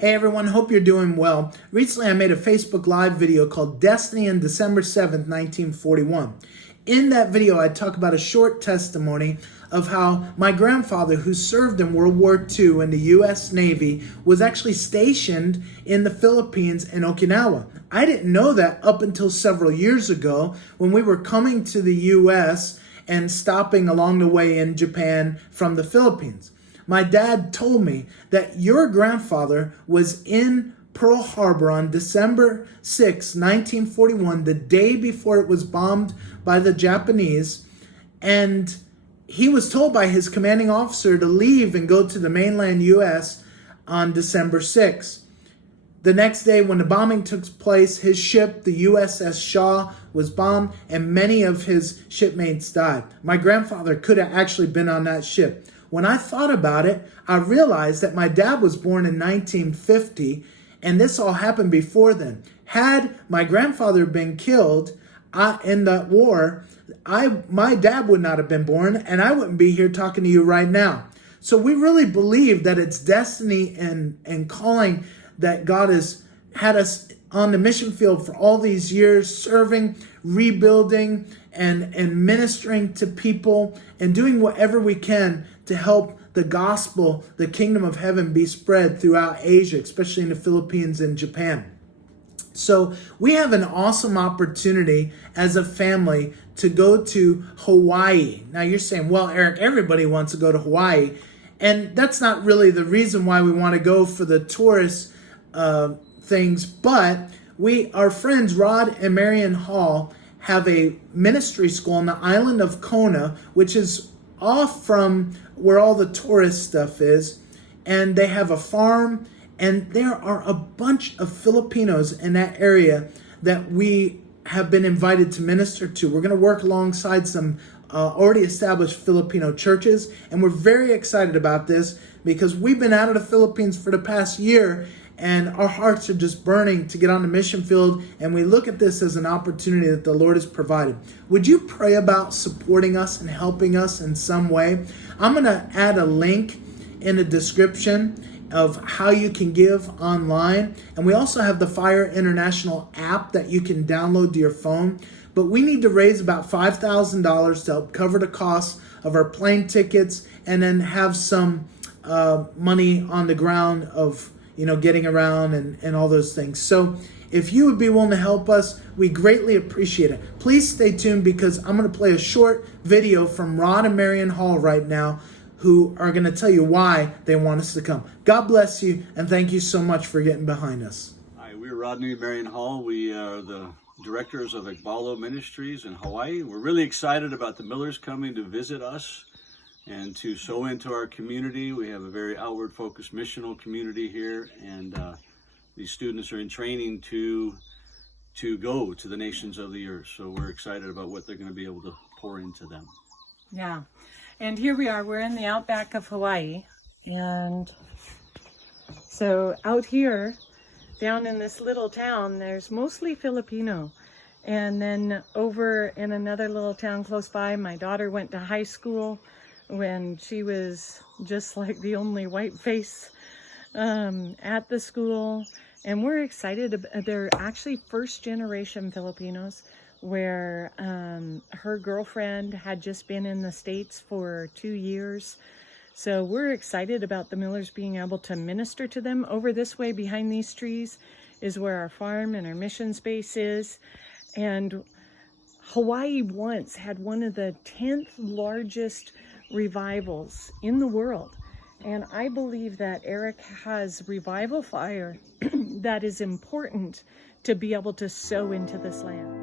Hey everyone, hope you're doing well. Recently I made a Facebook Live video called Destiny on December 7th, 1941. In that video I talk about a short testimony of how my grandfather, who served in World War II in the U.S. Navy, was actually stationed in the Philippines and Okinawa. I didn't know that up until several years ago when we were coming to the U.S. and stopping along the way in Japan from the Philippines. My dad told me that your grandfather was in Pearl Harbor on December 6, 1941, the day before it was bombed by the Japanese, and he was told by his commanding officer to leave and go to the mainland U.S. on December 6. The next day, when the bombing took place, his ship, the USS Shaw, was bombed, and many of his shipmates died. My grandfather could have actually been on that ship. When I thought about it, I realized that my dad was born in 1950, and this all happened before then. Had my grandfather been killed in that war, my dad would not have been born, and I wouldn't be here talking to you right now. So we really believe that it's destiny and calling that God has had us on the mission field for all these years, serving, rebuilding, and ministering to people, and doing whatever we can to help the gospel, the kingdom of heaven, be spread throughout Asia, especially in the Philippines and Japan. So we have an awesome opportunity as a family to go to Hawaii. Now you're saying, well, Eric, everybody wants to go to Hawaii. And that's not really the reason why we want to go for the tourist things. But our friends Rod and Marion Hall have a ministry school on the island of Kona, which is off from where all the tourist stuff is. And they have a farm. And there are a bunch of Filipinos in that area that we have been invited to minister to. We're going to work alongside some already established Filipino churches. And we're very excited about this because we've been out of the Philippines for the past year, and our hearts are just burning to get on the mission field. And we look at this as an opportunity that the Lord has provided. Would you pray about supporting us and helping us in some way? I'm going to add a link in the description of how you can give online. And we also have the Fire International app that you can download to your phone. But we need to raise about $5,000 to help cover the costs of our plane tickets, and then have some money on the ground of getting around and all those things. So if you would be willing to help us, we greatly appreciate it. Please stay tuned because I'm going to play a short video from Rod and Marion Hall right now, who are going to tell you why they want us to come. God bless you, and thank you so much for getting behind us. Hi, we're Rodney and Marion Hall. We are the directors of Ekbalo Ministries in Hawaii. We're really excited about the Millers coming to visit us and to sow into our community. We have a very outward-focused missional community here, and these students are in training to go to the nations of the earth. So we're excited about what they're going to be able to pour into them. Yeah. And here we are, we're in the outback of Hawaii. And so out here, down in this little town, there's mostly Filipino. And then over in another little town close by, my daughter went to high school when she was just like the only white face at the school. And we're excited. They're actually first generation Filipinos, where her girlfriend had just been in the States for 2 years. So we're excited about the Millers being able to minister to them. Over this way behind these trees is where our farm and our mission space is. And Hawaii once had one of the 10th largest revivals in the world. And I believe that Eric has revival fire that is important to be able to sow into this land.